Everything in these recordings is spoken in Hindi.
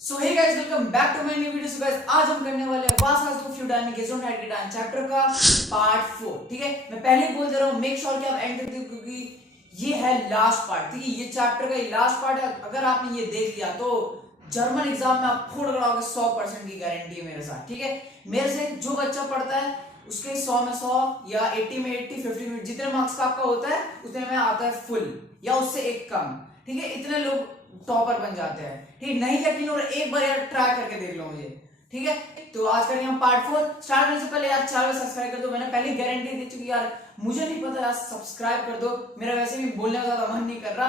So hey guys, welcome back to my new video. So guys, आज हम करने वाले हैं वासास ऑफ फ्यूडानी गेसोनाइट गिटान चैप्टर का पार्ट 4। ठीक है, मैं पहले ही बोल दे रहा हूं, मेक श्योर कि आप एंड तक देखो क्योंकि ये है लास्ट पार्ट। ठीक है, ये चैप्टर का ये लास्ट पार्ट है। अगर आपने ये देख लिया तो जर्मन एग्जाम में आप फोड़ कराओगे 100% की गारंटी है मेरे साथ। ठीक है, मेरे से जो बच्चा पढ़ता है उसके 100 में 100 या 80 में 80, 50 में जितने मार्क्स का आपका होता है उतने में आता है फुल या उससे एक कम। ठीक है, इतने लोग टॉपर बन जाते हैं। ठीक, नहीं यकीन और एक बार यार ट्राई करके देख लो मुझे। ठीक है, तो आज करेंगे हम पार्ट 4। स्टार्ट करने से पहले यार चैनल को सब्सक्राइब कर दो। मैंने पहले गारंटी दी चुकी यार, मुझे नहीं पता यार, सब्सक्राइब कर दो। मेरा वैसे भी बोलने का ज्यादा मन नहीं कर रहा।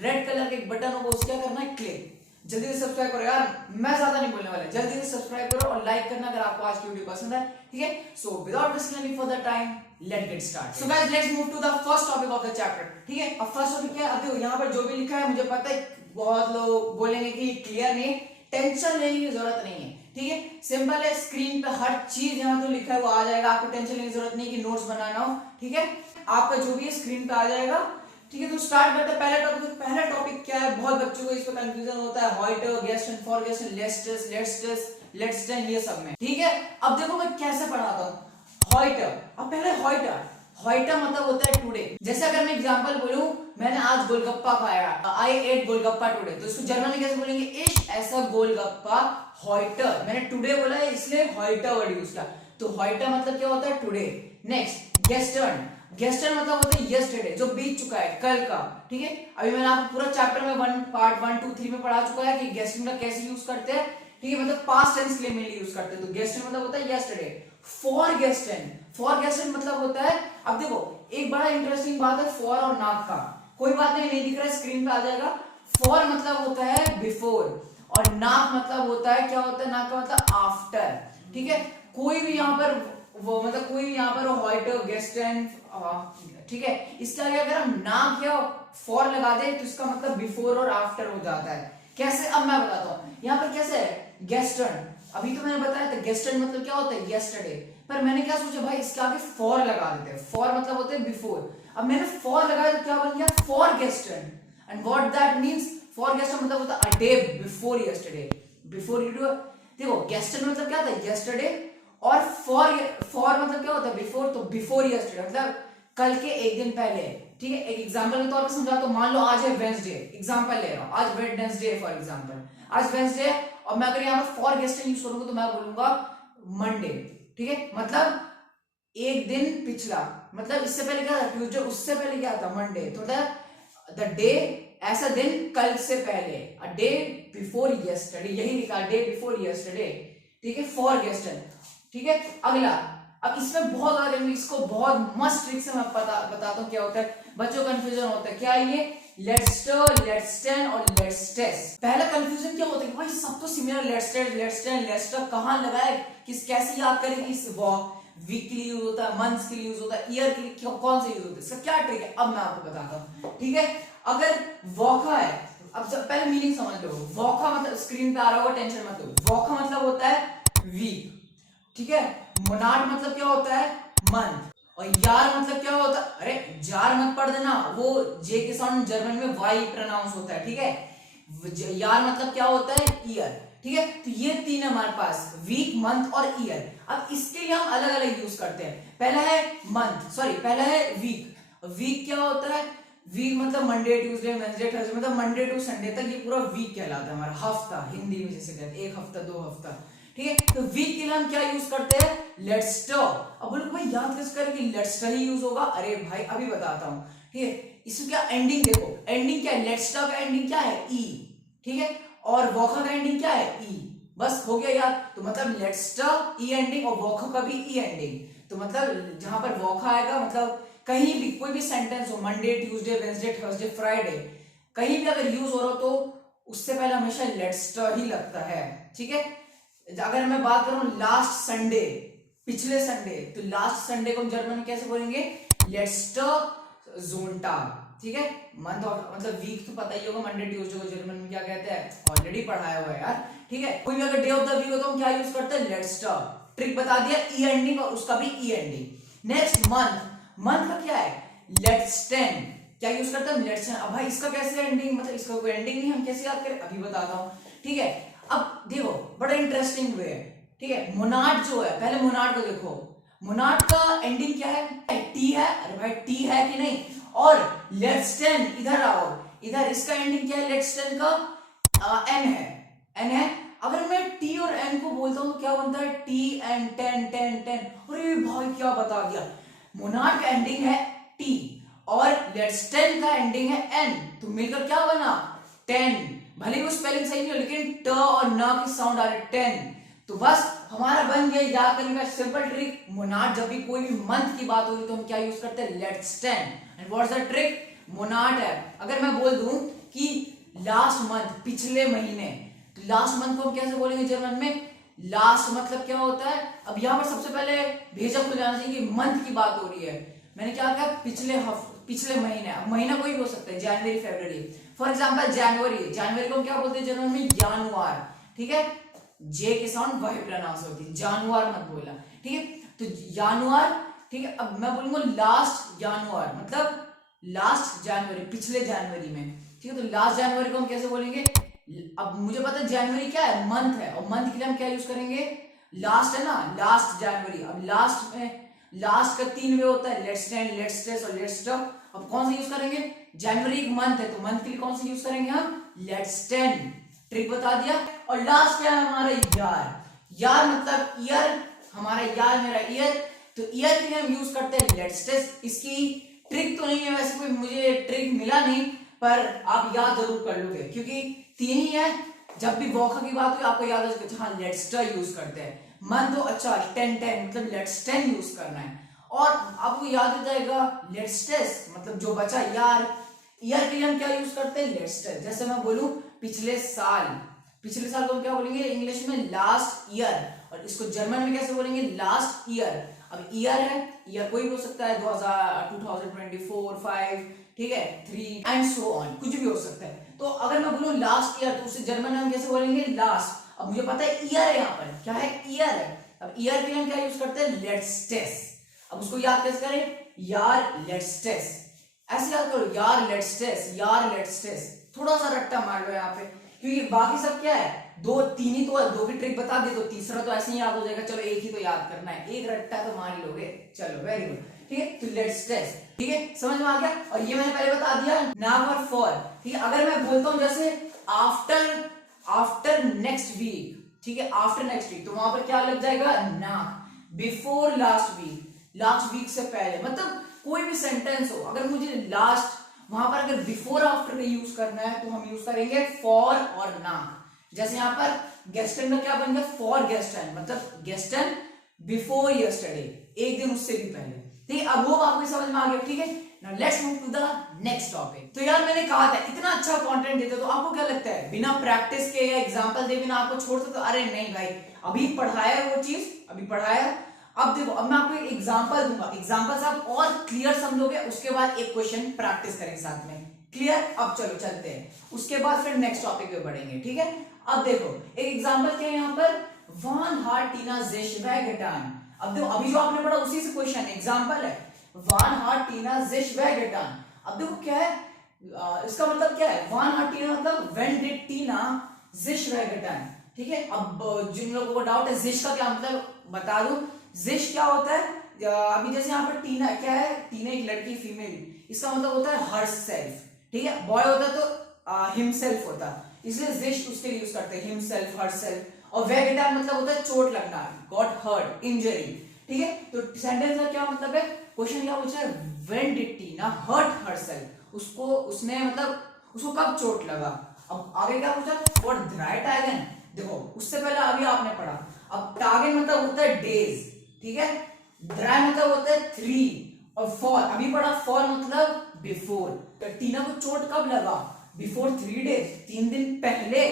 रेड कलर का एक बटन होगा, उसको क्या करना है, क्लिक। जल्दी से सब्सक्राइब करो यार, मैं ज्यादा नहीं बोलने वाला। जल्दी से सब्सक्राइब करो और लाइक करना अगर आपको आज की वीडियो पसंद है। ठीक है, so without wasting any further time let's get start. So guys, let's move to the first topic of the chapter. ठीक है, अब फर्स्ट टॉपिक क्या है, अब देखो यहाँ पर जो भी लिखा है मुझे पता है बहुत लोग बोलेंगे कि क्लियर नहीं, टेंशन लेने की जरूरत नहीं है। ठीक है, सिंपल है, स्क्रीन पे हर चीज यहाँ तो लिखा है वो आ जाएगा, आपको टेंशन लेने की जरूरत नहीं कि नोट्स बनाना हो। ठीक है, आपका जो भी है स्क्रीन पे आ जाएगा। ठीक है, तो स्टार्ट करते हैं पहला टॉपिक। पहला टॉपिक क्या है, बहुत बच्चों को इस पर कंफ्यूजन होता है, हॉइटर, गेस्टन, फॉर गेस्टन, लेट्स ये सब में। ठीक है, अब देखो मैं कैसे पढ़ाता हूँ। हॉइटर, अब पहले हॉइटर मतलब होता है टुडे। जैसे अगर मैं एग्जांपल बोलूं, मैंने आज गोलगप्पा खाया, आई एट गोलगप्पा टुडे, तो इसको जर्मन में कैसे बोलेंगे, इश ऐसा गोलगप्पा हॉइटर। मैंने टुडे बोला है इसलिए हॉइटर वर्ड यूज किया। तो हॉइटर मतलब क्या होता है, टुडे। नेक्स्ट गेस्टर्न, गेस्टर्न मतलब होता है यस्टरडे, जो बीत चुका है, कल का। ठीक है, अभी मैंने आपको पूरा चैप्टर में पार्ट 1, 2, 3 में पढ़ा चुका है कि गेस्टर्न का कैसे यूज करते हैं। ठीक है, मतलब पास्ट टेंस के लिए मेनली यूज करते हैं। तो गेस्टर्न मतलब होता है यस्टरडे। फॉर गेस्टन मतलब होता है, अब देखो एक बड़ा इंटरेस्टिंग बात है फॉर और नाक का। कोई बात नहीं दिख रहा है, स्क्रीन पे आ जाएगा। फॉर मतलब होता है बिफोर और नाक मतलब होता है, क्या होता है नाक का मतलब आफ्टर। ठीक है, कोई भी यहाँ पर वो मतलब कोई भी यहाँ पर हॉइटर, गेस्टन, ठीक है, इसके आगे अगर हम नाक या फॉर लगा दे तो इसका मतलब बिफोर और आफ्टर हो जाता है। कैसे, अब मैं बताता हूँ यहाँ पर कैसे है। गेस्टर्न, अभी तो मैंने बताया था गेस्टर्न मतलब क्या होता है, यस्टरडे। पर मैंने क्या सोचा भाई, इसके आगे फॉर लगा देते हैं। फॉर मतलब होते हैं बिफोर। अब मैंने फॉर लगाया तो क्या बन गया, फॉर गेस्टर्न। एंड व्हाट दैट मींस, फॉर गेस्टर्न मतलब होता है a day before yesterday. Before you do, देखो गेस्टर्न मतलब क्या था, यस्टरडे, और फॉर मतलब क्या होता है, बिफोर। तो बिफोर यस्टरडे मतलब कल के एक दिन पहले। ठीक है, एक एग्जांपल के तौर पर समझा, तो मान लो आज है वेडनेसडे, एग्जांपल ले रहा हूं, आज वेडनेसडे फॉर एग्जांपल, आज वेडनेसडे। और मैं अगर यहाँ पर फॉर गेस्टर्न यूज करूंगा तो मैं बोलूंगा मंडे। ठीक है, मतलब एक दिन पिछला, मतलब इससे पहले क्या था, ट्यूसडे, उससे पहले क्या था, मंडे। तो मतलब द डे, ऐसा दिन कल से पहले, अ डे बिफोर यस्टरडे, यही लिखा डे बिफोर यस्टरडे। ठीक है, फॉर गेस्टर्न। ठीक है, अगला, अब इसमें बहुत ज्यादा, इसको बहुत मस्त ट्रिक से मैं बताता हूँ क्या होता है। बच्चों कंफ्यूजन होता है, क्या ये लेट्स्टर, लेट्स्टन और लेट्स्टेस। पहला कंफ्यूजन क्या होता है कि भाई सब तो सिमिलर, लेट्स्टर, लेट्स्टन, लेट्स्टर कहाँ लगाए, किस कैसे याद करें, किस वीक के लिए यूज होता है, मंथ्स के लिए यूज होता है, ईयर के लिए कौन सा यूज होता है, इसका क्या ट्रिक है, अब मैं आपको बताता हूँ। ठीक है, अगर वॉका है, अब पहले मीनिंग समझ लो। वॉका मतलब स्क्रीन पे आ रहा होगा, टेंशन मत लो। वॉका मतलब होता है वीक। ठीक है, मोनाड मतलब क्या होता है, मंथ। और यार मतलब क्या होता है, अरे जार मत पढ़ देना, वो जे के साउंड जर्मन में वाई प्रोनाउंस होता है। ठीक है, यार मतलब क्या होता है, ईयर। ठीक है, तो ये तीन हमारे पास, वीक, मंथ और ईयर। अब इसके लिए हम अलग अलग यूज करते हैं। पहला है मंथ, सॉरी पहला है वीक। वीक क्या होता है, वीक मतलब मंडे, ट्यूसडे, वेडनेसडे, थर्सडे, मतलब मंडे टू संडे तक, ये पूरा वीक कहलाता है हमारा। हफ्ता हिंदी में जैसे कहते हैं, एक हफ्ता, 2 हफ्ता। ठीक है, तो वीक के लिए हम क्या यूज करते हैं, लेट्स्टर। अब बोलो भाई याद कैसे करें कि लेट्स्टर ही यूज होगा, अरे भाई अभी बताता हूं। ठीक है, इसमें क्या एंडिंग देखो, एंडिंग क्या है, लेट्स्टर का एंडिंग क्या है, ई। ठीक है, और वॉका का एंडिंग क्या है, ई। बस हो गया यार, तो मतलब लेट्स्टर ई एंडिंग और वॉका का भी ई एंडिंग। तो मतलब जहां पर वॉका आएगा, मतलब कहीं भी कोई भी सेंटेंस हो, Monday, Tuesday, Wednesday, Thursday, Friday, कहीं भी अगर यूज हो रहा हो तो उससे पहले हमेशा लेट्स्टर ही लगता है। ठीक है, अगर मैं बात करूं लास्ट संडे, पिछले संडे, तो लास्ट संडे को हम जर्मन में कैसे बोलेंगे, लेट्स्टर ज़ोनटाग। ठीक है, मंथ मतलब वीक तो पता ही होगा, मंडे ट्यूसडे को जर्मन में क्या कहते हैं, ऑलरेडी पढ़ाया हुआ है यार। ठीक है, कोई भी अगर डे ऑफ द वीक हो तो हम क्या यूज करते हैं, लेट्स्टर। ट्रिक बता दिया, ई एंडिंग और उसका भी ई एंडिंग। नेक्स्ट मंथ, मंथ का क्या है, लेट्स्टेन। क्या यूज करते हैं, लेट्स्टेन। अब भाई इसका कैसे एंडिंग, मतलब इसका कोई एंडिंग नहीं, हम कैसे याद करें, अभी बताता हूं। ठीक है, अब इंटरेस्टिंग वे है, ठीक है। मोनाड जो है, पहले मोनाड को देखो, मोनाड का एंडिंग क्या है, टी है। अरे भाई टी है कि नहीं। और लेट्स टेन, इधर आओ, इधर इसका एंडिंग क्या है, लेट्स टेन का एन है, एन है। अगर मैं टी और एन को बोलता हूं तो क्या बनता है, T N, ten ten ten. अरे भाई क्या बता दिया, मोनाड का एंडिंग है टी और लेट्स टेन का एंडिंग है एन, तो मिलकर क्या बना, टेन। भले ही वो स्पेलिंग सही नहीं हो लेकिन ट और न की साउंड आ रही, टेन। तो बस हमारा बन गया याद करने का सिंपल ट्रिक। मोनाड, जब भी कोई भी मंथ की बात होगी तो हम क्या यूज करते हैं, let's ten. And what's the trick, Monod है। अगर मैं बोल दूं कि लास्ट मंथ, पिछले महीने, तो लास्ट मंथ को हम कैसे बोलेंगे जर्मन में, लास्ट मतलब क्या होता है। अब यहाँ पर सबसे पहले भेजा खुल जाना चाहिए कि मंथ की बात हो रही है। मैंने क्या कहा, पिछले महीने। अब महीना कोई भी हो सकता है, जनवरी, फरवरी। फॉर एग्जाम्पल जनवरी, जनवरी को हम क्या बोलते हैं जर्मन में, जानुआर, ठीक है। जे की साउंड वही प्रोनाउंस होती है, जानुआर मत बोलना, ठीक है। तो जानुआर, ठीक है। अब मैं बोलूंगा लास्ट जानुआर, मतलब लास्ट जनवरी, पिछले जनवरी में, ठीक है। तो लास्ट जनवरी को हम कैसे बोलेंगे, अब मुझे पता है जनवरी क्या है, मंथ है, और मंथ के लिए हम क्या यूज करेंगे, लास्ट है ना, लास्ट जनवरी। अब लास्ट में, लास्ट का 3 वे होता है, लेट्स टेन, लेट्स टेस्ट और लेट्स स्टॉप। अब कौन सा यूज करेंगे, जनवरी एक मंथ है तो मंथ के लिए कौन सा यूज करेंगे हम, लेट्स टेन। ट्रिक बता दिया। और लास्ट क्या है हमारा, यार। यार मतलब ईयर, हमारा यार मेरा ईयर, तो ईयर के लिए हम यूज करते हैं लेट्स टेस्ट। इसकी ट्रिक तो नहीं है वैसे, कोई मुझे ट्रिक मिला नहीं, पर आप याद जरूर कर लोगे क्योंकि 3 ही है। जब भी वॉकर की बात हुई आपको याद है, हाँ लेट्स ट यूज करते हैं। मंथ तो अच्छा 10 10 मतलब लेट्स 10 यूज करना है। और आपको याद हो जाएगा लेट्स टेस्ट, मतलब जो बचा यार। ईयर के लिए हम क्या यूज करते हैं, लेट्स टेस्ट। जैसे मैं बोलूं पिछले साल, पिछले साल को हम क्या बोलेंगे इंग्लिश में, लास्ट ईयर। और इसको जर्मन में कैसे बोलेंगे, लास्ट ईयर। अब ईयर है, ईयर कोई भी हो सकता है, 2024, 5, ठीक है, 3 एंड सो ऑन, कुछ भी हो सकता है। तो अगर मैं बोलूं लास्ट ईयर तो उसे जर्मन में हम कैसे बोलेंगे, लास्ट। अब मुझे पता है ईयर है, यहाँ पर क्या है, ईयर है। अब ईयर के लिए हम क्या यूज करते हैं, लेट्स टेस्ट। अब उसको याद कैसे करें, यार लेट्स टेस्ट। ऐसे याद करो, यार लेट्स टेस्ट, यार लेट्स टेस्ट। थोड़ा सा रट्टा मार लो यहाँ पे, क्योंकि बाकी सब क्या है, 2 3 ही तो है, 2 की ट्रिक बता दी तो तीसरा तो ऐसे ही याद हो जाएगा। चलो एक ही तो याद करना है, एक रट्टा तो मार लोगे। चलो वेरी गुड, ठीक है। तो लेट्स टेस्ट, ठीक है, समझ में आ गया। और ये मैंने पहले बता दिया, नाउ और फॉर, ठीक है। अगर मैं बोलता हूं जैसे आफ्टर नेक्स्ट वीक, ठीक है, आफ्टर नेक्स्ट वीक, तो वहां पर क्या लग जाएगा, ना। Before last week, last week से पहले, मतलब कोई भी सेंटेंस हो, अगर मुझे लास्ट, वहां पर अगर बिफोर आफ्टर का यूज करना है तो हम यूज करेंगे फॉर और ना। जैसे यहाँ पर गेस्टन में क्या बन गया, फॉर गेस्टन, मतलब गेस्टन बिफोर यस्टरडे, एक दिन उससे भी पहले, ठीक है। अब वो आपको समझ में आ गया, ठीक है। Now let's move to the next topic. तो यार मैंने कहा था इतना अच्छा कंटेंट देते, तो आपको क्या लगता है बिना प्रैक्टिस के या एग्जांपल दे बिना आपको छोड़ सकते? अरे नहीं भाई, अभी पढ़ाया वो चीज, अभी पढ़ाया। अब देखो, अब मैं आपको एक एग्जांपल दूंगा, एग्जांपल से आप और क्लियर समझोगे, उसके बाद एक क्वेश्चन प्रैक्टिस करेंगे साथ में, क्लियर। अब चलो चलते हैं, उसके बाद फिर नेक्स्ट टॉपिक पे बढ़ेंगे, ठीक है। अब देखो एक एग्जांपल क्या है यहाँ पर, वान हार्ट टीना ज़िशवेगेटान। अब देखो, अभी जो आपने पढ़ा उसी से क्वेश्चन एग्जांपल है, वान हार्ट टीना ज़िशवेगेटान। अब देखो क्या है, इसका मतलब क्या है, वान हार्ट टीना मतलब व्हेन डिड टीना ज़िशवेगेटान, ठीक है। अब जिन लोगों को डाउट है जिश का क्या मतलब बता दूं, जिश क्या होता है, अभी जैसे यहाँ पर टीना क्या है, टीना एक लड़की, फीमेल, इसका मतलब होता है हर सेल्फ, ठीक है। बॉय होता तो हिमसेल्फ होता, इसलिए जिश उसके लिए यूज करते हैं, हिमसेल्फ, हर सेल्फ। और वेगेटान मतलब होता है चोट लगना, गॉट हर्ट, इंजरी, ठीक है। तो सेंटेंस का क्या मतलब है, क्वेश्चन क्या पूछा है, when did Tina hurt herself, उसको, उसने मतलब उसको कब चोट लगा। अब आगे क्या पूछा, व्हाट ड्राई टैगन। देखो उससे पहले अभी आपने पढ़ा, अब टागन मतलब होता है डेज, ठीक है। ड्राई मतलब होता है 3, और फॉर अभी पढ़ा, फॉर मतलब बिफोर। तो टीना को चोट कब लगा, बिफोर 3 डेज, 3 दिन पहले,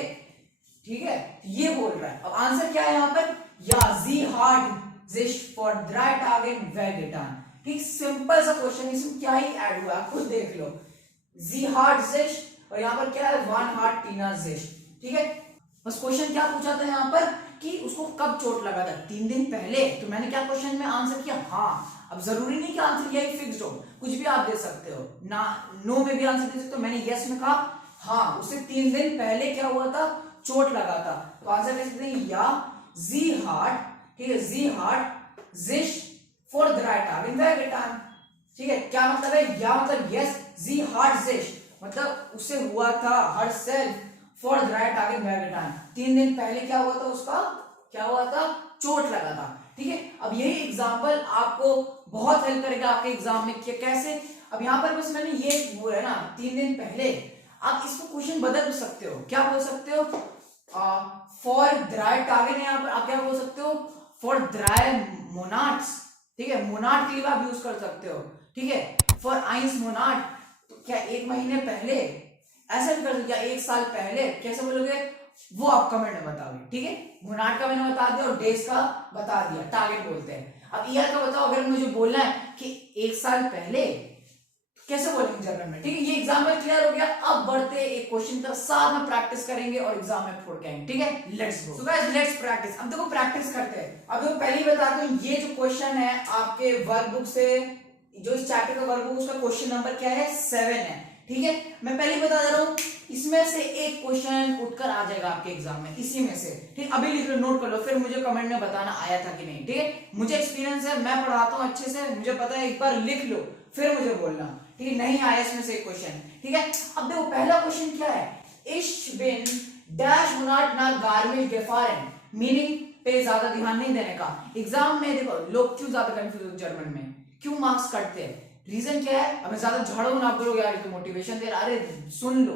ठीक है। ये बोल रहा है। अब आंसर क्या है यहाँ पर, या जी हार्ट जिश फॉर ड्राई टागन वेगेटान, ठीक। सिंपल सा क्वेश्चन, इसमें क्या ही ऐड हुआ है खुद देख लो, जी हार्ट जिश, और यहाँ पर क्या है, वन हार्ट टीना जिश, ठीक है। बस क्वेश्चन क्या पूछा था यहाँ पर कि उसको कब चोट लगा था, 3 दिन पहले। तो मैंने क्या क्वेश्चन में आंसर किया, हाँ। अब जरूरी नहीं कि आंसर यही फिक्स्ड हो, कुछ भी आप दे सकते हो ना, नो में भी आंसर दे सकते हो। मैंने यस में कहा, हाँ, उसे 3 दिन पहले क्या हुआ था, चोट लगा था। तो आंसर दे सकते हैं जी हार्ट, ठीक है, जी हार्ट जिश फॉर drei Tage in Bergetan, ठीक है, क्या मतलब है, या मतलब यस जी हार्ट जिश मतलब उसे हुआ था her self for drei Tage in Bergetan, 3 दिन पहले क्या हुआ था, उसका क्या हुआ था, चोट लगा था, ठीक है। अब यही एग्जांपल आपको बहुत हेल्प करेगा आपके एग्जाम में, कैसे, अब यहाँ पर बस मैंने ये वो है ना 3 दिन पहले, आप इसको क्वेश्चन बदल सकते हो, क्या बोल सकते हो, फॉर ड्राई टागे, यहाँ पर आप क्या बोल सकते हो, फॉर ड्राई मोनाट्स, ठीक है, मोनाट के लिए आप यूज कर सकते हो, ठीक है, फॉर आइंस मोनाट, तो क्या 1 महीने पहले, ऐसा भी कर सकते, क्या 1 साल पहले, कैसे बोलोगे वो आप कमेंट में बताओगे, ठीक है। मोनाट का मैंने बता दिया और डेज का बता दिया, टारगेट बोलते हैं। अब ईयर का बताओ, अगर मुझे बोलना है कि 1 साल पहले कैसे बोलेंगे जर्मन में, ठीक है। ये एग्जाम्पल क्लियर हो गया। अब बढ़ते एक क्वेश्चन तक, साथ में प्रैक्टिस करेंगे और एग्जाम में फोड़ के आएंगे, ठीक है। Let's go. So guys let's practice. अब देखो प्रैक्टिस करते हैं। अब देखो पहले ही बताता हूं, ये जो क्वेश्चन है आपके वर्कबुक से, जो इस चैप्टर का वर्कबुक, उसका क्वेश्चन नंबर क्या है, 7 है, ठीक है। मैं पहले ही बता दे रहा हूं, इसमें से एक क्वेश्चन उठकर आ जाएगा आपके एग्जाम में, इसी में से, ठीक। अभी लिख लो, नोट कर लो, फिर मुझे कमेंट में बताना आया था कि नहीं, ठीक है। मुझे एक्सपीरियंस है, मैं पढ़ाता हूं अच्छे से, मुझे पता है, एक बार लिख लो फिर मुझे बोलना, ठीक है। नहीं आया इसमें से एक क्वेश्चन, ठीक है। अब देखो पहला क्वेश्चन क्या है, Ich bin dash monat nach garmisch gefahren, meaning पे ज्यादा ध्यान नहीं देने का। एग्जाम में देखो लोग क्यों ज्यादा कंफ्यूज जर्मन में, क्यों मार्क्स कटते हैं, रीजन क्या है, अब मैं ज्यादा झाड़ू ना बोलोगे यार, तो मोटिवेशन दे रहा, अरे सुन लो,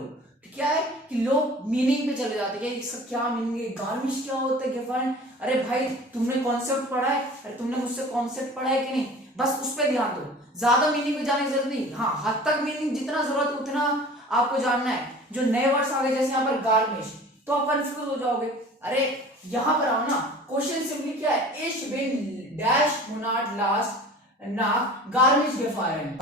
क्या है कि लोग मीनिंग पे चले जाते हैं, इसका क्या मीनिंग है, गार्मिश क्या होता है, गेफारेन, अरे भाई तुमने कॉन्सेप्ट पढ़ा है, अरे तुमने मुझसे कॉन्सेप्ट पढ़ा है कि नहीं, बस उस पर ध्यान दो, ज्यादा मीनिंग में जाने की जरूरत नहीं। हाँ, हद तक मीनिंग जितना जरूरत है उतना आपको जानना है। जो नए वर्ड्स आ गए जैसे यहाँ पर गार्मिश, तो आप कंफ्यूज हो जाओगे। अरे यहाँ पर आओ ना, क्वेश्चन सिंपली क्या है, Ich bin dash monat last nach garmisch gefahren।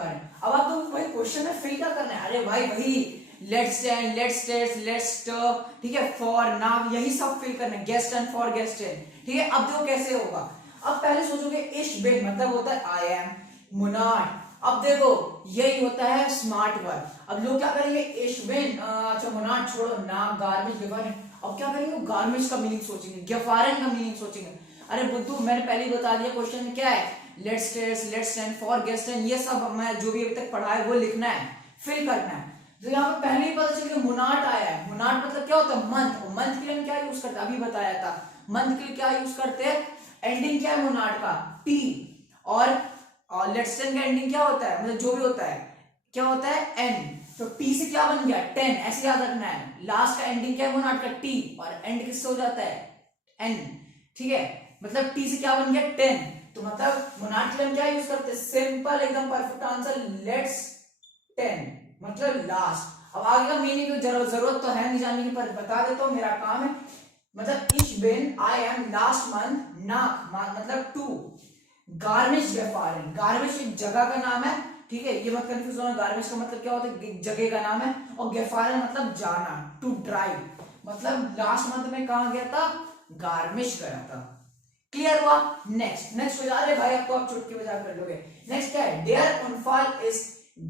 अब आप तो भाई क्वेश्चन में फिल क्या करना है, अरे भाई वही let's stand, let's test, let's stop, ठीक है, फॉर नाउ, यही सब फिल करना है, गेस्ट एंड फॉर गेस्टेड, ठीक है। अब देखो कैसे होगा। अब पहले सोचोगे Ich bin मतलब होता है आई एम, monat, अब देखो यही होता है स्मार्ट वर्ड। अब लोग क्या करेंगे, Ich bin, अच्छा monat छोड़ो, ना गार्मिश gefahren, अब क्या करेंगे, गार्मिश का मीनिंग सोचेंगे, गेफारेन का मीनिंग सोचेंगे। अरे बुद्धू, मैंने पहले ही बता दिया क्वेश्चन में क्या है, let's test, let's stand, for guest and, ये सब मैं जो भी अभी तक पढ़ा है वो लिखना है, फिल करना है। तो यहाँ पे पहले ही पता चल गया मोनाट आया है। मोनाट मतलब क्या होता है, मंथ, और मंथ के लिए हम क्या यूज करते हैं, अभी बताया था, मंथ के लिए क्या यूज करते हैं, एंडिंग क्या है मोनाट का, टी, और लेट्स स्टैंड का एंडिंग क्या होता है, मतलब जो भी होता है क्या होता है, एन, तो टी से क्या बन गया, 10, ऐसे याद रखना है। लास्ट का एंडिंग क्या है मोनाट का, टी, और एंड किससे हो जाता है, एन, ठीक है, मतलब टी से क्या बन गया, 10, तो मतलब मोनाट के लिए हम क्या यूज करते हैं, सिंपल एकदम परफेक्ट आंसर, लेट्स 10 मतलब लास्ट। अब आगे का मीनिंग जरूरत तो है नहीं जानने की, पर बता देता हूं, मेरा काम है। मतलब Ich bin, I am, last month, नाक मतलब 2, गार्मिश गेफारेन, गार्मिश एक जगह का नाम है, ठीक है, ये मत कंफ्यूज होना, गार्मिश का मतलब क्या होता है, जगह का नाम है, और गेफारेन मतलब जाना, टू ड्राइव, मतलब लास्ट मंथ में कहा गया था, गार्मिश गया था। क्लियर हुआ। नेक्स्ट हो जा रहे भाई, आपको आप चुटकी बजा कर लोगे। नेक्स्ट क्या है, डेयर उनफाल इज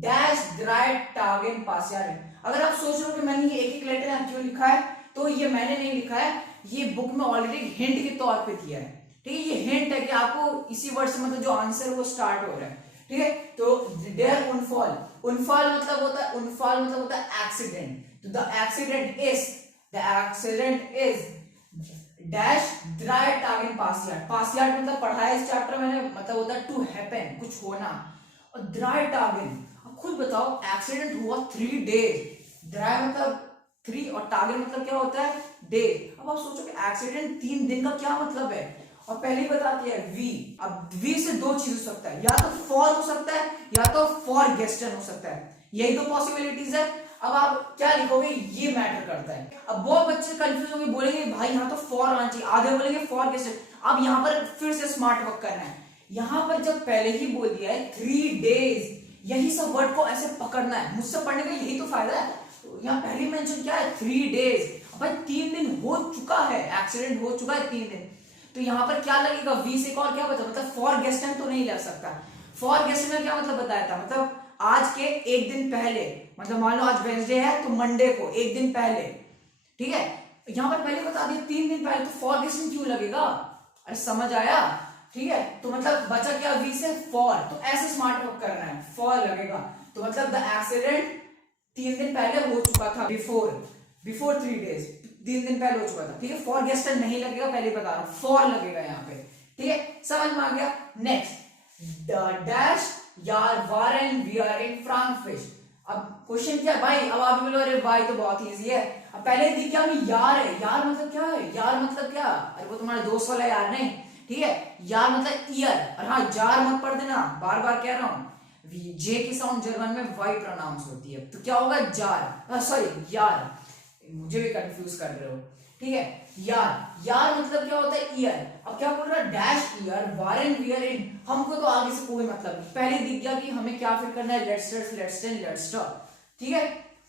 डैश ड्राई टागेन पासियारिन। अगर आप सोच रहे हो कि मैंने ये एक लेटर क्यों लिखा है, तो ये मैंने नहीं लिखा है, ये बुक में ऑलरेडी हिंट के तौर पे दिया है, ठीक है। ये हिंट है कि आपको इसी वर्ड से मतलब जो आंसर वो स्टार्ट हो रहा है, ठीक है। तो डेयर उनफॉल, उनफॉल मतलब होता है एक्सीडेंट, तो द एक्सीडेंट इज डैश ड्राई टागेन पासियार्ड, पासियार्ड मतलब पढ़ा है इस चैप्टर में मैंने, मतलब होता है टू हैपन, कुछ होना, और ड्राई टागेन, अब खुद बताओ, एक्सीडेंट हुआ 3 डेज, ड्राई मतलब 3 और टागेन मतलब क्या होता है, डे। अब आप सोचो कि एक्सीडेंट 3 दिन का क्या मतलब है, और पहले ही बताती है वी। अब वी से 2 चीज हो सकता है, या तो फॉर हो सकता है, या तो फॉर गेस्टन हो सकता है, यही 2 पॉसिबिलिटीज है। अब आप क्या लिखोगे, ये मैटर करता है। अब बहुत बच्चे कंफ्यूज होंगे, बोलेंगे भाई यहाँ तो फॉर आना चाहिए, आधे बोलेंगे फॉर गेस्टन। अब यहाँ पर फिर से स्मार्ट वर्क करना है, यहाँ पर जब पहले ही बोल दिया है 3 डेज, यही सब वर्ड को ऐसे पकड़ना है, मुझसे पढ़ने का यही तो फायदा है। तो यहाँ पहले मेंशन क्या है, 3 डेज, भाई 3 दिन हो चुका है, एक्सीडेंट हो चुका है 3 दिन, तो यहाँ पर क्या लगेगा, वी से और क्या बचा, मतलब फॉर गेस्टन तो नहीं लग सकता। फॉर गेस्टन का क्या मतलब बताया था, मतलब आज के 1 दिन पहले, मतलब मान लो आज वेडनेसडे है तो मंडे को 1 दिन पहले, ठीक है, यहाँ पर पहले बता दिया 3 दिन पहले, तो फॉर गेस्टिंग क्यों लगेगा? अरे समझ आया? ठीक है, तो मतलब बचा क्या वी से फॉर, तो ऐसे स्मार्ट वर्क करना है, फॉर लगेगा, तो मतलब द एक्सीडेंट 3 दिन पहले हो चुका था, बिफोर 3 days, 3 दिन पहले हो चुका था। ठीक है, फॉर गेस्टर नहीं लगेगा, पहले बता रहा हूं, फॉर लगेगा यहाँ पे। ठीक है, समझ में आ गया? नेक्स्ट, द डैश यार where we are in Frankfurt. अब क्वेश्चन क्या है भाई? अब आप बोलो अरे भाई तो बहुत इजी है। अब पहले दी क्या में यार है, यार मतलब क्या है? यार मतलब क्या? अरे वो तुम्हारा दोस्त वाला यार नहीं, ठीक है, यार मतलब ईयर। और हाँ, जार मत पढ़ देना, बार बार कह रहा हूं, जे की साउंड जर्मन में वाई प्रोनाउंस होती है, तो क्या होगा? जार, सॉरी यार, मुझे भी कंफ्यूज कर रहे हो। ठीक है, यार मतलब क्या होता है? ईयर। अब क्या बोल रहा है? डैश ईयर वारेन वियर इन, हमको तो आगे से कोई मतलब नहीं, पहले दिख गया कि हमें क्या फिर करना है, लेट्स ठीक है,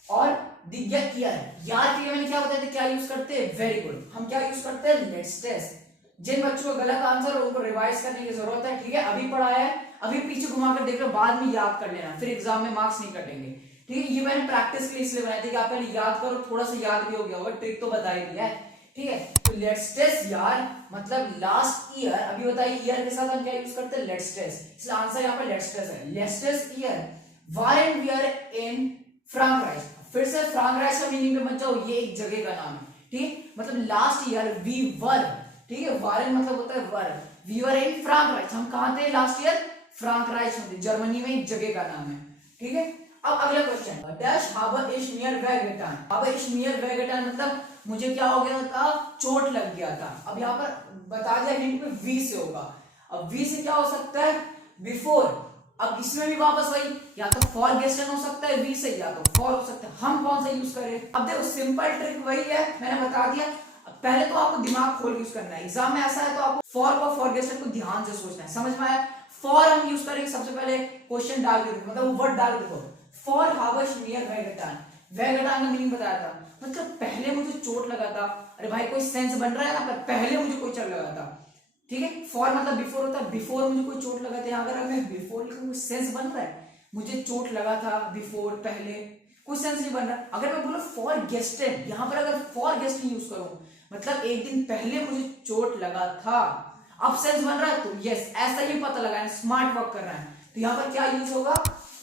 और दिख गया ईयर। यार के लिए मैंने क्या बताया था, क्या यूज करते हैं? वेरी गुड, हम क्या यूज करते हैं? Let's test. जिन बच्चों को गलत आंसर हो उनको रिवाइज करने की जरूरत है। ठीक है, अभी पढ़ाया है, अभी पीछे घुमाकर देख लो, बाद में याद कर लेना, फिर एग्जाम में मार्क्स नहीं कटेंगे। ठीक है, ये मैंने प्रैक्टिस के लिए इसलिए बनाई थी कि आप पहले याद करो, थोड़ा सा याद भी हो गया होगा, ट्रिक तो बता ही दिया है। ठीक है, तो लेट्स टेस्ट यार मतलब लास्ट ईयर, अभी बताइए ईयर के साथ हम क्या यूज करते हैं? लेट्स टेस्ट, इसलिए आंसर यहाँ पे लेट्स टेस्ट है। लेट्स टेस्ट ईयर वारेन वियर इन फ्रैंकराइच। फिर से फ्रैंकराइच का मीनिंग पे मत जाओ, ये एक जगह का नाम है। ठीक, मतलब लास्ट ईयर वी वर, ठीक है, वारेन मतलब होता है वर, वी वर इन फ्रैंकराइच, हम कहां थे लास्ट ईयर? फ्रैंकराइच में, जर्मनी में एक जगह का नाम है। ठीक है, अब अगला क्वेश्चन, डैश हाबर इश नियर वेगेटान। हाबर इश नियर वेगेटान मतलब मुझे क्या हो गया था? चोट लग गया था। अब यहाँ पर बता दिया हिंट पे वी से होगा। अब वी से क्या हो सकता है? बिफोर। अब इसमें भी वापस वही, या तो फॉर गेस्टन हो सकता है वी से, या तो फॉर हो सकता है। हम कौन सा यूज करें? अब देखो सिंपल ट्रिक वही है, मैंने बता दिया। पहले तो आपको दिमाग खोल यूज करना है, एग्जाम में ऐसा है तो आपको फॉर को फॉर गेस्टन को ध्यान से सोचना है। समझ में आया? फॉर हम यूज करेंगे, सबसे पहले क्वेश्चन डाल के देखो, मतलब वर्ड डाल के देखो, फॉर हावर्स नियर वेगेटान। वेगेटान का मीनिंग बताया था, मतलब पहले मुझे चोट लगा था। अरे भाई कोई सेंस बन रहा है ना, पर पहले मुझे कोई चोट लगा था। ठीक है, फॉर मतलब बिफोर होता है, बिफोर मुझे कोई चोट लगा था। अगर मैं बिफोर लिखूं कोई सेंस बन रहा है? मुझे चोट लगा था बिफोर, पहले, कोई सेंस नहीं बन रहा। अगर मैं बोलूं फॉर गेस्टेड, यहां पर अगर फॉर गेस्टेड यूज करूं, मतलब एक दिन पहले मुझे चोट लगा था, अब सेंस बन रहा है, तो यस ऐसा ही पता लगाना, स्मार्ट वर्क कर रहा है। तो यहां पर क्या यूज होगा?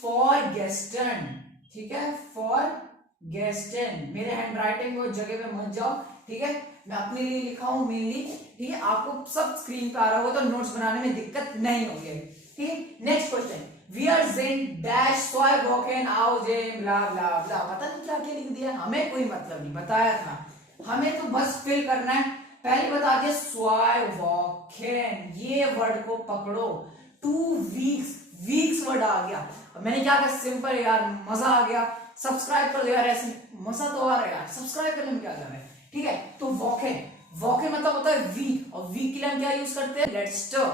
फॉर गेस्टन। ठीक है, फॉर गेस्टन। मेरे हैंड राइटिंग वो जगह पे मत जाओ, ठीक है, मैं अपने लिए लिखा हूं मेनली। ठीक है, आपको सब स्क्रीन पे आ रहा होगा तो नोट्स बनाने में दिक्कत नहीं होगी। ठीक है, नेक्स्ट क्वेश्चन, वी आर जिन डैश सोय वॉकेन आओ जे ब्ला ब्ला ब्ला। पता नहीं क्या क्या लिख दिया, हमें कोई मतलब नहीं, बताया था हमें तो बस फिल करना है। पहले बता दिया सोय वॉकेन, ये वर्ड को पकड़ो। 2 वीक्स, वीक्स वर्ड आ गया। अब मैंने क्या कहा? सिंपल यार, मजा आ गया। सब्सक्राइब कर दो यार, ऐसे मजा तो आ रहा है यार, सब्सक्राइब करने में क्या कर रहा है। ठीक है, तो वॉकेन, वॉकेन मतलब होता है वीक, और वीक के लिए हम क्या यूज करते हैं? Let's to.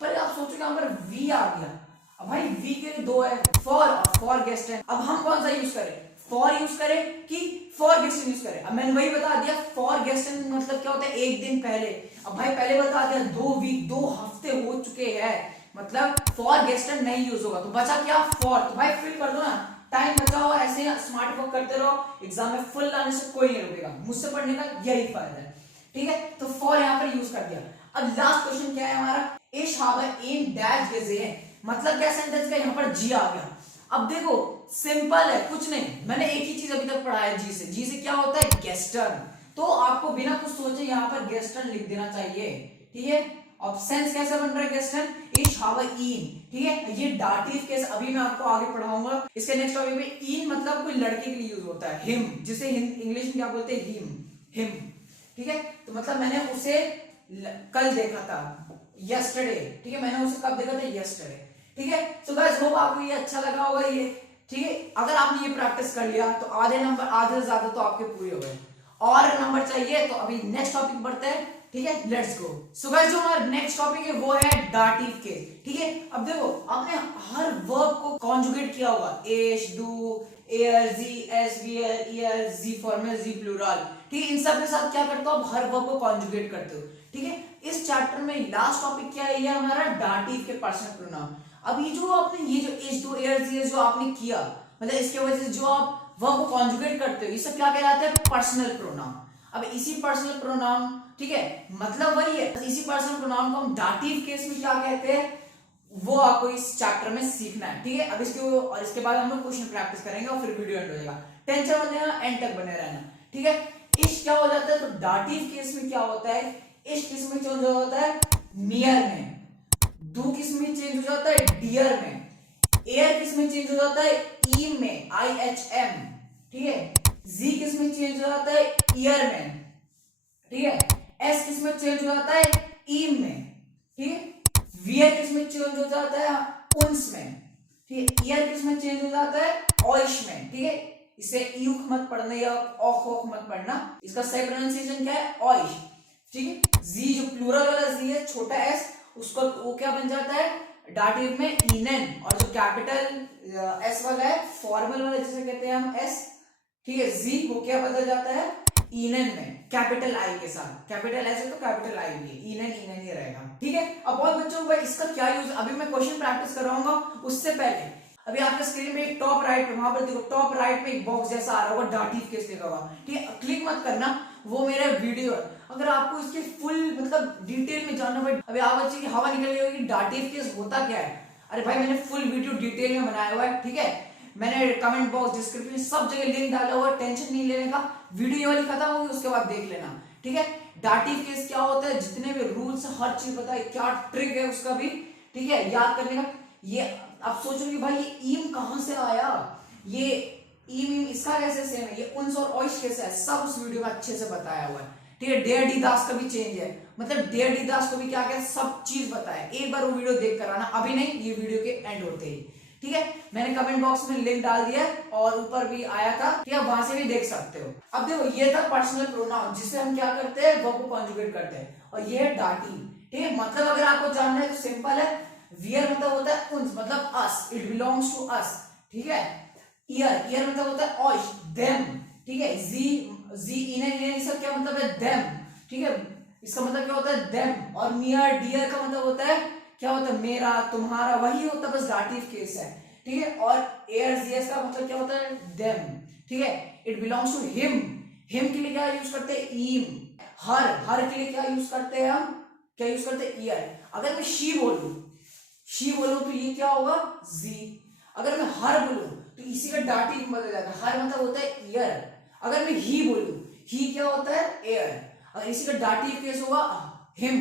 पर आप सोचो यहाँ पर वी आ गया। अब भाई वी के लिए 2 है, फॉर और फॉर गेस्टन। अब हम कौन सा यूज करें? फॉर यूज करें कि फॉर गेस्टन यूज करें? अब मैंने वही बता दिया, फॉर गेस्टन मतलब क्या होता है? एक दिन पहले। अब भाई पहले बता दिया 2 वीक, 2 हफ्ते हो चुके हैं, मतलब फॉर गेस्टन नहीं यूज होगा। तो बचा क्या? फॉर। तो भाई फिल कर दो ना, टाइम बचाओ और ऐसे स्मार्ट वर्क करते रहो, एग्जाम में फुल लाने से कोई नहीं रोकेगा। मुझसे पढ़ने का यही फायदा है। ठीक है, तो फॉर यहाँ पर यूज कर दिया। अब लास्ट क्वेश्चन क्या है हमारा? इश हाबर इन डैश gesehen, मतलब क्या सेंटेंस का? यहाँ पर जी आ गया। अब देखो सिंपल है, कुछ नहीं, मैंने एक ही चीज अभी तक पढ़ा है जी से। जी से क्या होता है? गेस्टन। तो आपको बिना कुछ सोचे यहाँ पर गेस्टन लिख देना चाहिए। ठीक है, अब सेंस कैसे बन रहा है गेस्टन? इश हावर इन। ठीक है, ये डाटिव केस अभी मैं आपको आगे पढ़ाऊंगा। इसके नेक्स्ट टॉपिक में इन मतलब कोई लड़के के लिए यूज होता है, हिम, जिसे इंग्लिश में क्या बोलते हैं? हिम। ठीक है, तो मतलब मैंने उसे कल देखा था, यस्टरडे। ठीक है, मैंने उसे कब देखा था? यस्टरडे। ठीक है, सो गाइस होप आपको ये अच्छा लगा होगा ये। ठीक है, अगर आपने ये प्रैक्टिस कर लिया तो आधे नंबर, आधे से ज्यादा तो आपके पूरे हो गए। और नंबर चाहिए तो अभी नेक्स्ट टॉपिक बढ़ते हैं। ठीक है, लेट्स गो। सो गाइस जो हमारा नेक्स्ट टॉपिक है वो है डाटिव केस। ठीक है, अब देखो आपने हर वर्ब को कॉन्जुगेट किया होगा, एश, डू, एयर, जी, एस, वीयर, ईयर, जी फॉर्मल, जी प्लूरल। ठीक है, इन सब के साथ क्या करते हो? आप हर वर्ब को कॉन्जुगेट करते हो। ठीक है, इस चैप्टर में लास्ट टॉपिक क्या है? ये हमारा डाटिव के पर्सनल प्रोनाउन। अब ये जो आपने ये जो एज, डू, एयर, जी जो आपने किया, मतलब इसके वजह से जो आप वर्ब को कॉन्जुगेट करते हो, ये सब क्या कहलाते हैं? Personal pronoun. अब इसी पर्सनल प्रोनाउन, ठीक है, मतलब वही है, इसी पर्सनल प्रोनाउन को हम डाटिव केस में क्या कहते हैं वो आपको इस चैप्टर में सीखना है, ठीक है। अब इसके बाद हम लोग क्वेश्चन प्रैक्टिस करेंगे और फिर वीडियो एंड हो जाएगा। टेंशन मत लेना, एंड तक बने रहना, ठीक है। इश क्या हो जाता है, तो डाटिव केस में क्या होता है, इश किस में चेंज हो जाता है, नियर में। डू किस में चेंज हो जाता है, डियर में। एयर किस में चेंज हो जाता है, ई में, IHM, ठीक है। जी किस में चेंज हो जाता है, ईयर में, ठीक है। एस किस में चेंज हो जाता है, ईम में, ठीक है। वियर किस में चेंज हो जाता है, उन्स में, ठीक है। ईयर किस में चेंज हो जाता है, ऑइश में, ठीक है। इसे यूक मत पढ़ना या ऑख मत पढ़ना, इसका सही प्रोनाउंसिएशन क्या है, ऑइश, ठीक है। जी जो प्लूरल वाला जी है, छोटा एस, उसको वो क्या बन जाता है डाटिव में, इनन। और जो कैपिटल एस वाला है, फॉर्मल वाला जिसे कहते हैं हम एस, ठीक है, जी वो क्या बदल जाता है, इनन में, कैपिटल आई के साथ। कैपिटल एस है तो कैपिटल आई भी है, इनन इनन ही रहेगा, ठीक है। अब बहुत बच्चों को इसका क्या यूज, अभी मैं क्वेश्चन प्रैक्टिस कराऊंगा, उससे पहले अभी आपके स्क्रीन में एक टॉप राइट पे, वहां पर देखो टॉप राइट में एक बॉक्स जैसा आ रहा होगा, डाटिव केस लिखा हुआ, ठीक है। क्लिक मत करना, वो मेरा वीडियो है। अगर आपको इसके फुल मतलब डिटेल में जानना पड़े, अभी आप बच्चे की हवा निकल गई होगी, डाटिव केस होता क्या है। अरे भाई मैंने फुल वीडियो डिटेल में बनाया हुआ है, ठीक है। मैंने कमेंट बॉक्स, डिस्क्रिप्शन सब जगह लिंक डाला हुआ है, टेंशन नहीं लेने का। वीडियो वाली खत्म होगी उसके बाद देख लेना, ठीक है। डाटिव केस क्या होता है, जितने भी रूल्स, हर चीज बताए, क्या ट्रिक है उसका भी, ठीक है, याद करने का। ये आप सोच रहे हो कि भाई ये ईम कहां से आया, ये ईम इसका कैसे सेम है, ये उन्स और ऑइश कैसे है, सब उस वीडियो में अच्छे से बताया हुआ है, ठीक है। डेयर डी दास का भी चेंज है, मतलब डेयर डी दास को भी क्या क्या सब चीज बताया, एक बार वो वीडियो देख कर आना, अभी नहीं, ये वीडियो के एंड होते ही, ठीक है। मैंने कमेंट बॉक्स में लिंक डाल दिया और ऊपर भी आया था, ठीक है, वहां से भी देख सकते हो। अब देखो ये था पर्सनल प्रोनाउन, जिससे हम क्या करते हैं, वर्ब को कॉन्जुगेट करते हैं, और ये है डाटिव, ठीक है। मतलब अगर आपको जानना है तो सिंपल है, वियर मतलब होता है उन्स, मतलब अस, इट बिलोंग्स टू अस, ठीक है। ईयर, ईयर मतलब होता है ऑइश, देम, ठीक है। जी इनर इसका क्या मतलब है, देम, ठीक है, इसका मतलब क्या होता है, देम। और नियर डियर का मतलब होता है क्या होता है, मेरा, तुम्हारा, वही होता है, बस डाटिव केस है, ठीक है। और एयर जीएस का मतलब क्या होता है, देम, ठीक है। It belongs to him, him के लिए क्या यूज करते हैं, ईम। हर के लिए क्या यूज करते हैं हम, क्या यूज करते हैं, ईयर। अगर मैं शी बोलूं तो ये क्या होगा, जी। अगर मैं हर बोलूं तो इसी का डाटिव बदल जाता है, हर मतलब होता है ईयर। अगर मैं ही बोलूं, ही क्या होता है, एयर। अगर इसी का डाटिव केस होगा हिम,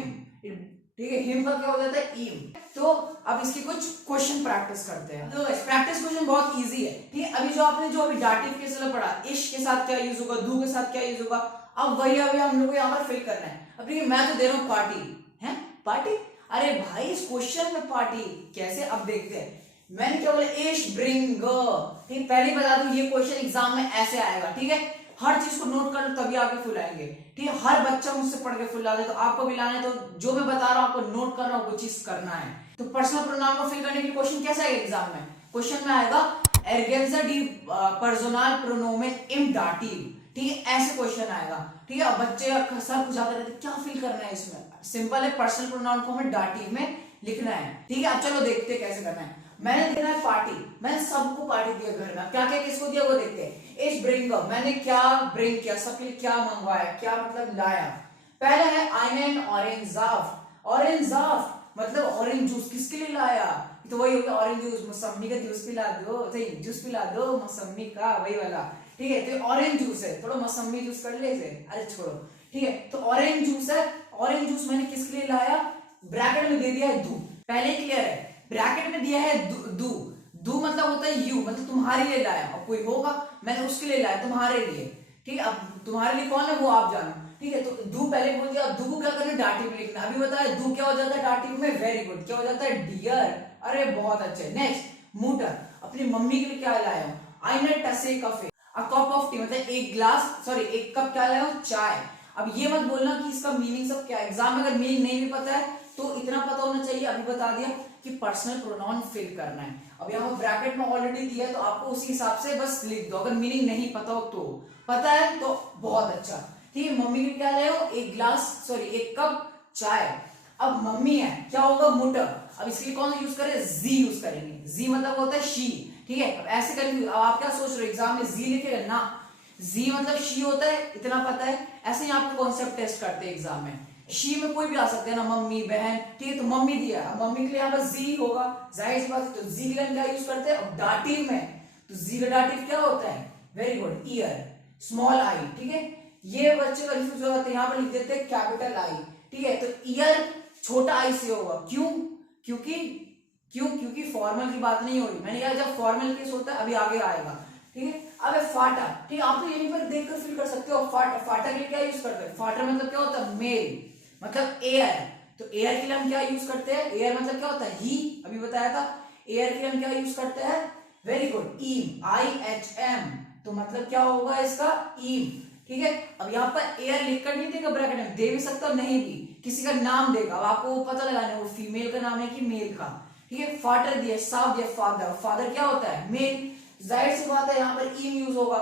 ठीक है, हिम का क्या हो जाता है, ईम। तो अब इसकी कुछ क्वेश्चन प्रैक्टिस करते हैं। तो प्रैक्टिस क्वेश्चन बहुत इजी है, ठीक है। अभी जो आपने जो अभी डाटिव केस वाला पढ़ा, इश के साथ क्या यूज होगा, डू के साथ क्या यूज होगा, अब वही अभी हम लोग को यहाँ पर फिल करना है। अब देखिए मैं तो दे रहा हूँ पार्टी, है पार्टी, अरे भाई इस क्वेश्चन में पार्टी कैसे, अब देखते हैं। मैंने क्या बोला, इश ब्रिंग, ठीक, पहले बता दूं ये क्वेश्चन एग्जाम में ऐसे आएगा, ठीक है। हर चीज को नोट कर लो तभी आगे फुल आएंगे, ठीक है। हर बच्चा मुझसे पढ़ के फुल ला दे, तो आपको भी लाना है, तो जो मैं बता रहा हूं आपको नोट कर रहा हूं वो चीज करना है। तो पर्सनल प्रोनाउन को फिल करने के क्वेश्चन कैसे आएगा एग्जाम में, क्वेश्चन में आएगा एर्गेन्जा डी पर्सोनल प्रोनोमेन इम डाटिव, ठीक है, ऐसे क्वेश्चन आएगा, ठीक है। अब बच्चे सब कुछ आते रहते क्या फिल करना है इसमें, सिंपल है, पर्सनल प्रोनाउन को हमें डाटिव में लिखना है, ठीक है। अब चलो देखते हैं कैसे करना है। मैंने देना है पार्टी, मैंने सबको पार्टी दिया घर में, क्या क्या किसको दिया वो देखते हैं। इस ब्रिंग, मैंने क्या ब्रिंग किया, सबके लिए क्या मंगवाया, क्या मतलब लाया। पहला है आइनन ऑरेंज जाफ, ऑरेंज जाफ मतलब ऑरेंज जूस, किसके लिए लाया, तो वही हो गया ऑरेंज जूस, मौसम्मी का जूस पिला दो, सही जूस पिला दो मौसम्मी का, वही वाला, ठीक है। तो ऑरेंज जूस है, थोड़ा मौसम्मी जूस कर ले, अरे छोड़ो, ठीक है। तो ऑरेंज जूस है, ऑरेंज जूस मैंने किसके लिए लाया, ब्रैकेट में दे दिया है दू, पहले क्लियर है, ब्रैकेट में दिया है दू मतलब होता है यू, मतलब तुम्हारे लिए लाया, और कोई होगा मैंने उसके लिए लाया, तुम्हारे लिए, ठीक है। अब तुम्हारे लिए कौन है वो आप जानो, ठीक है। तो दू पहले बोल दिया, दू को क्या करना, डाटिव में लिखना। अभी बताया दू क्या हो जाता है डाटिव में, वेरी गुड, क्या हो जाता है, डियर, अरे बहुत अच्छे। नेक्स्ट मूटर, अपनी मम्मी के लिए क्या लाया हूं, आइनर टसे कफे, अ कप ऑफ टी मतलब एक ग्लास, सॉरी एक कप क्या लाया हूं, चाय। अब ये मत बोलना कि इसका मीनिंग सब क्या है, एग्जाम में अगर मीनिंग नहीं भी पता है तो इतना पता होना चाहिए, अभी बता दिया कि पर्सनल प्रोनाउन फिल करना है। अब यहाँ ब्रैकेट में ऑलरेडी दिया है तो आपको उसी हिसाब से बस लिख दो, अगर मीनिंग नहीं पता हो तो, पता है तो बहुत अच्छा, ठीक है। मम्मी के क्या लाए हो, एक ग्लास, सॉरी एक कप चाय। अब मम्मी है, क्या होगा, मुटर। अब इसके लिए कौन यूज करें, जी यूज करेंगे, जी मतलब होता है शी, ठीक है। अब ऐसे करेंगे, अब आप क्या सोच रहे हो एग्जाम में जी लिखेगा ना, जी मतलब शी होता है, इतना पता है। ऐसे ही आपको कॉन्सेप्ट टेस्ट करते हैं एग्जाम में। शी में कोई भी आ सकते हैं ना, मम्मी, बहन, ठीक है। तो मम्मी दिया है, मम्मी के लिए यहाँ पर जी होगा, जाहिर सी बात है। तो जी के लिए हम क्या यूज करते हैं? अब दाटिव में तो जी का दाटिव क्या होता है? Very good, year, small I, ठीक है। ये बच्चे कंफ्यूज हो जाते हैं, यहाँ पर लिख देते हैं कैपिटल आई, ठीक है। तो ईयर छोटा आई से होगा, क्यों? क्योंकि फॉर्मल की बात नहीं हो रही। मैंने कहा जब फॉर्मल केस होता है, अभी आगे आएगा, ठीक है। अब फाटा, ठीक है, आप तो यहीं पर देखकर फील कर सकते हो। फाटा के लिए क्या यूज करते हैं? फाटा मतलब क्या होता है? मेल, मतलब एयर। तो एयर के लिए हम क्या यूज करते हैं? एयर मतलब क्या होता है? ही, अभी बताया था। एयर के लिए हम क्या यूज करते हैं? वेरी गुड, ईम, IHM। तो मतलब क्या होगा इसका? ईम, ठीक है। अब यहाँ पर एयर लिखकर नहीं देगा ब्रैकेट में, दे भी सकता और नहीं भी, किसी का नाम देगा। अब आपको पता लगाना है वो फीमेल का नाम है कि मेल का, ठीक है। फादर दिया, साफ दिया, फादर। फादर क्या होता है? मेल, जाहिर सी बात है यहाँ पर ईम यूज होगा।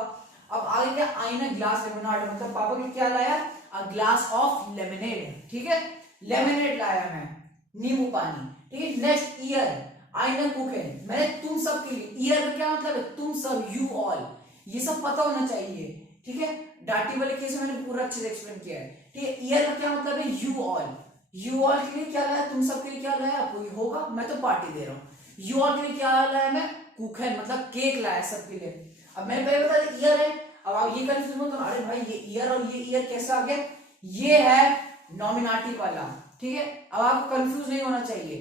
अब आगे क्या? आईना ग्लास लेमोनाड, मतलब पापा ने क्या लाया? अ ग्लास ऑफ लेमनेड, ठीक है। लेमनेड लाया मैं, नींबू पानी, ठीक है। नेक्स्ट ईयर, आईना कुकन। मैंने तुम सब के लिए, ईयर का क्या मतलब है? तुम सब, यू ऑल, ये सब पता होना चाहिए, ठीक है। डाटी वाले केस में मैंने पूरा अच्छे से एक्सप्लेन किया है, ठीक है। ईयर का क्या मतलब है? You all. यू ऑल के लिए क्या लाया? तुम सब के लिए क्या लाया? कोई होगा, मैं तो पार्टी दे रहा हूँ। यू ऑल के लिए क्या लाया मैं? कुकन, मतलब केक लाया सबके लिए। अब मैंने पहले बता दिया ईयर है। अब आप ये कंफ्यूज मत होना, अरे भाई ये ईयर और ये ईयर कैसे आ गया? ये है नॉमिनेटिव वाला, ठीक है। अब आपको कंफ्यूज नहीं होना चाहिए।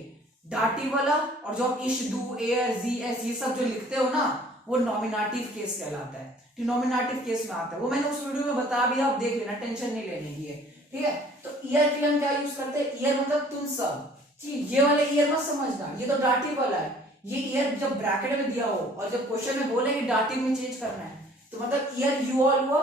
डाटिव वाला और जो आप इश, डू, एयर, जी, एस ये सब जो लिखते हो ना, वो नॉमिनेटिव केस कहलाता है, ठीक। नॉमिनेटिव केस में आता है, वो मैंने उस वीडियो में बता भी, आप देख लेना, टेंशन नहीं लेने की है, ठीक है। तो ईयर के लिए हम क्या यूज करते हैं? ईयर मतलब तुम सब, ठीक। ये वाले ईयर मत समझना, ये तो डाटिव वाला है। ये ईयर जब ब्रैकेट में दिया हो और जब क्वेश्चन में बोले कि डाटिव में चेंज करना है, तो मतलब ईयर यू ऑल हुआ।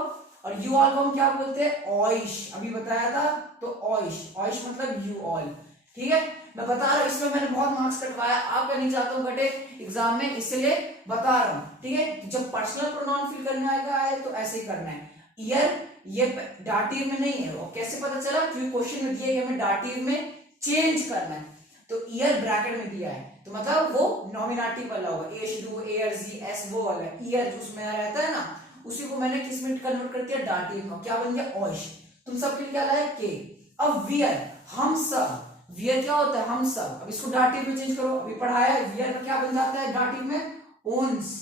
और यू ऑल को हम क्या बोलते हैं? ऑइश, अभी बताया था। तो ऑइश, ऑइश मतलब यू ऑल, ठीक है। मैं बता रहा हूं, इसमें मैंने बहुत मार्क्स कटवाया, आपका नहीं चाहता हूं कटे एग्जाम में, इसलिए बता रहा हूं, ठीक है। जब पर्सनल प्रोनाउन फिल करने आएगा है तो ऐसे ही करना है। ईयर ये डाटिव में नहीं है, और कैसे पता चला? क्योंकि क्वेश्चन में दिया है हमें डाटिव में चेंज करना है। तो ईयर ब्रैकेट में दिया है, तो मतलब वो नॉमिनेटिव वाला होगा। एश, डू, एयर, जी, एस वो वाला। ईयर जो उसमें रहता है ना, उसी को मैंने किस में कन्वर्ट कर दिया? डाटिव में। क्या बन गया? ऑइश। तुम सब के लिए क्या लाया? के। अब वियर, हम सब। वियर क्या होता है? हम सब। अब इसको डाटिव में चेंज करो, अभी पढ़ाया है। वियर का क्या बन जाता है डाटिव में? ओन्स।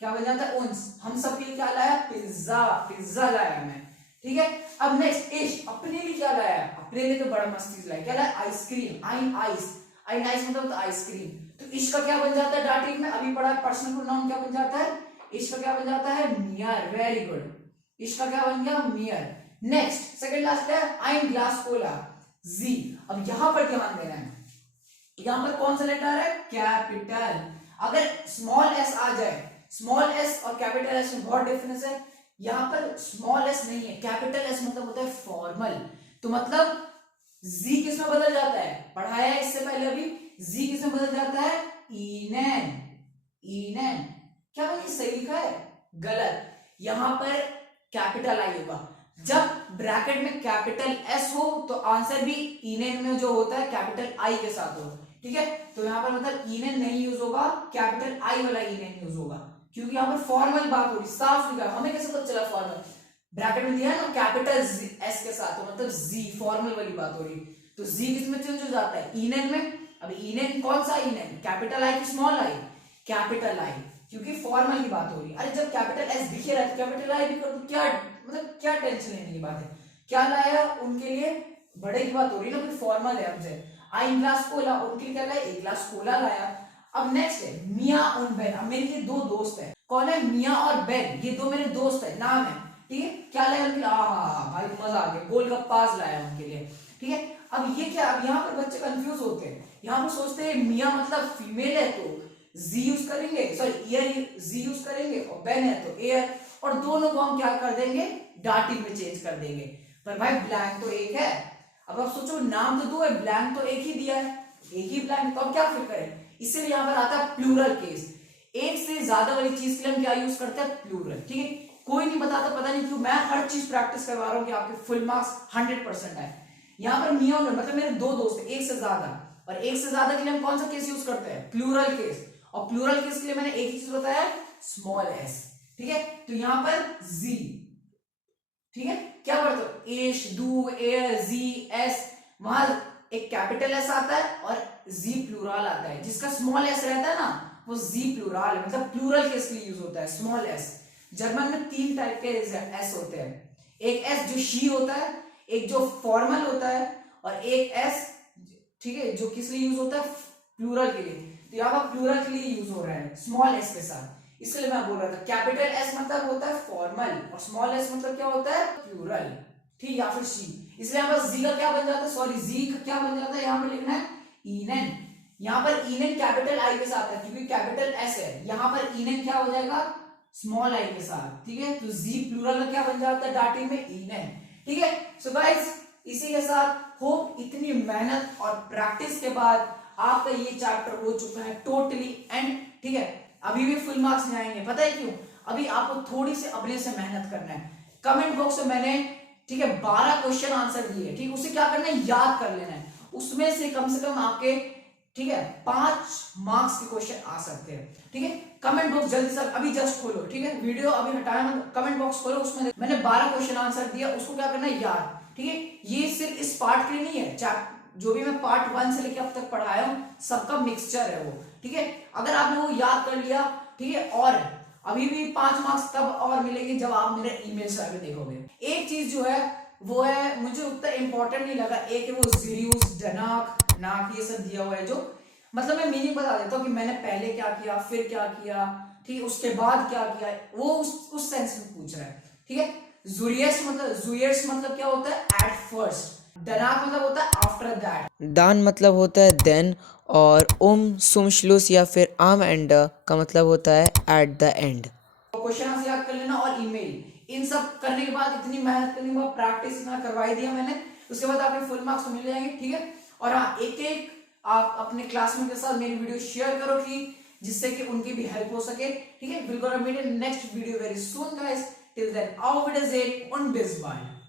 क्या बन जाता है? ओन्स। हम सब के लिए क्या लाया? पिज्जा, पिज्जा लाया मैं, ठीक है। अब नेक्स्ट इश, अपने लिए क्या लाया? अपने लिए तो बड़ा मस्त चीज लाया, क्या लाया? आइसक्रीम, आइन आइस। आइन आइस मतलब तो आइसक्रीम। तो इश का क्या बन जाता है डाटिव में? अभी पढ़ा पर्सनल प्रोनाउन क्या बन जाता है? इश का क्या बन जाता है? मियर, वेरी गुड। इश का क्या बन गया? मियर। नेक्स्ट सेकंड लास्ट क्या है? आइन ग्लास कोला, जी। अब यहां पर ध्यान देना है, यहां पर कौन सा लेटर है? कैपिटल। अगर स्मॉल एस आ जाए, स्मॉल एस और कैपिटल एस में बहुत डिफरेंस है। यहां पर स्मॉल एस नहीं है, कैपिटल एस मतलब होता है फॉर्मल। तो मतलब जी किस में बदल जाता है? पढ़ाया है इससे पहले अभी। जी किस में बदल जाता है? इनेन, इनेन। क्या मैंने सही लिखा है? गलत। यहां पर कैपिटल आई होगा। जब ब्रैकेट में कैपिटल एस हो तो आंसर भी इनेन में जो होता है कैपिटल आई के साथ हो, ठीक है। तो यहां पर मतलब इनेन नहीं यूज होगा, कैपिटल आई वाला इनेन यूज होगा, क्योंकि यहां पर फॉर्मल बात हो रही, साफ लिखा। हमें कैसे पता चला फॉर्मल? ब्रैकेट में दिया है ना कैपिटल एस के साथ, तो मतलब जी, फॉर्मल वाली बात हो रही। तो जी किसमें चेंज हो जाता है? इनेन में। अब इनेन कौन सा इनेन? कैपिटल आई की स्मॉल आई? कैपिटल आई, क्योंकि फॉर्मल की बात हो रही है। अरे जब कैपिटल एस दिखे रहा है तो कैपिटल आई भी कर दो, क्या मतलब क्या टेंशन लेने की बात है? क्या लाया उनके लिए? बड़े की बात हो रही है ना, कोई फॉर्मल है हमसे। आई ग्लास कोला, उनके लिए क्या लाया? एक ग्लास कोला लाया। अब नेक्स्ट है मिया और बेन। अब मेरे ये दो दोस्त है, कौन है? मिया और बेन, ये दो मेरे दोस्त है, नाम है, ठीक है। क्या लाया उनके लिए? भाई मजा आ गया, गोलगप्पास लाया उनके लिए, ठीक है। अब ये क्या? अब यहाँ पर बच्चे कंफ्यूज होते हैं, यहाँ पर सोचते हैं मिया मतलब फीमेल है तो जी यूज करेंगे, सॉरी ईयर जी यूज करेंगे, और बेन है तो एयर, और दोनों को हम क्या कर देंगे? डाटिव में चेंज कर देंगे। पर भाई ब्लैंक तो एक है। अब आप सोचो नाम तो दो है, ब्लैंक तो एक ही दिया है, एक ही ब्लैंक, तो अब क्या फिर करें? इसलिए यहां पर आता है प्लूरल केस। एक से ज्यादा वाली चीज के लिए हम क्या यूज करते हैं? प्लूरल, ठीक है। कोई नहीं बताता, पता नहीं क्यों मैं हर चीज प्रैक्टिस करवा रहा हूं कि आपके फुल मार्क्स 100% आए। यहां पर मिया और मतलब मेरे दो दोस्त है, एक से ज्यादा, और एक से ज्यादा के लिए हम कौन सा केस यूज करते हैं? Plural case. और प्लूरल केस के लिए मैंने एक ही चीज बताया, स्मॉल एस, ठीक है। तो यहां पर जी, ठीक है, क्या पढ़ते हो, एश, दू, एर, जी, एस, वहां एक कैपिटल एस आता है और जी प्लूरल आता है। जिसका स्मॉल एस रहता है ना वो जी प्लूरल है, मतलब प्लूरल केस के लिए यूज होता है स्मॉल एस। जर्मन में 3 टाइप के एस होते हैं, एक एस जो शी होता है, एक जो फॉर्मल होता है, और एक एस, ठीक है, जो किस लिए यूज होता है, प्लूरल के लिए। तो यहाँ पर प्लूरल के लिए यूज हो रहा है स्मॉल एस के साथ, इसलिए मैं बोल रहा था कैपिटल एस मतलब होता है फॉर्मल और स्मॉल एस मतलब क्या होता है, प्लूरल, ठीक, या फिर शी। इसलिए यहाँ पर जी का क्या बन जाता है, सॉरी जी का क्या बन जाता है, यहाँ पर लिखना है ईनेन। यहाँ पर ईनेन कैपिटल आई के साथ है क्योंकि कैपिटल एस है, यहाँ पर ईनेन क्या हो जाएगा, स्मॉल आई के साथ, ठीक है। तो जी प्लूरल का क्या बन जाता है डाटी में, ईनेन, ठीक है। सो गाइस इसी के साथ होप इतनी मेहनत और प्रैक्टिस के बाद आपका ये चैप्टर हो चुका है टोटली एंड, ठीक है। अभी भी फुल मार्क्स नहीं आएंगे, पता है क्यों, अभी आपको थोड़ी सी अपने से मेहनत करना है। कमेंट बॉक्स में मैंने, ठीक है, 12 क्वेश्चन आंसर दिए, ठीक, उसे क्या करना है, याद कर लेना है। उसमें से कम आपके, ठीक है, 5 मार्क्स के क्वेश्चन आ सकते हैं, ठीक है। कमेंट बॉक्स जल्दी से अभी जस्ट खोलो, ठीक है, वीडियो अभी हटाया मत, कमेंट बॉक्स खोलो, उसमें मैंने 12 क्वेश्चन आंसर दिया, उसको क्या करना है, याद, ठीक है। ये सिर्फ इस पार्ट के लिए नहीं है, जो भी मैं पार्ट 1 से लेकर अब तक पढ़ाया हूं सबका मिक्सचर है वो, ठीक है। अगर आपने वो याद कर लिया, ठीक है, और अभी भी 5 मार्क्स तब और मिलेंगे जब आप मेरे ईमेल से आगे देखोगे। एक चीज जो है वो है, मुझे उतना इंपॉर्टेंट नहीं लगा, एक है वो जीरियस, डनाक, नाक, ये सब दिया हुआ है, जो मतलब मैं मीनिंग बता देता हूँ कि मैंने पहले क्या किया, फिर क्या किया, ठीक है, उसके बाद क्या किया, वो उस सेंस में पूछ रहा है, ठीक है। जुयर्स मतलब क्या होता है, एट फर्स्ट। दनाक मतलब होता है आफ्टर दैट। दान मतलब होता है देन, और सुम श्लूस या फिर आम एंड का मतलब होता है at the end. Question answer याद कर लेना और ईमेल, इन सब करने के बाद, इतनी मेहनत करने के बाद, प्रैक्टिस इतना करवाई दिया मैंने, उसके बाद आपके फुल मार्क्स तो मिल जाएंगे, ठीक है। और हाँ, एक आप अपने क्लासमेट के साथ मेरी वीडियो शेयर करो कि जिससे कि उनकी भी हेल्प हो सके, ठीक है। Will gonna meet in next video very soon guys, till then auf Wiedersehen und bis bald।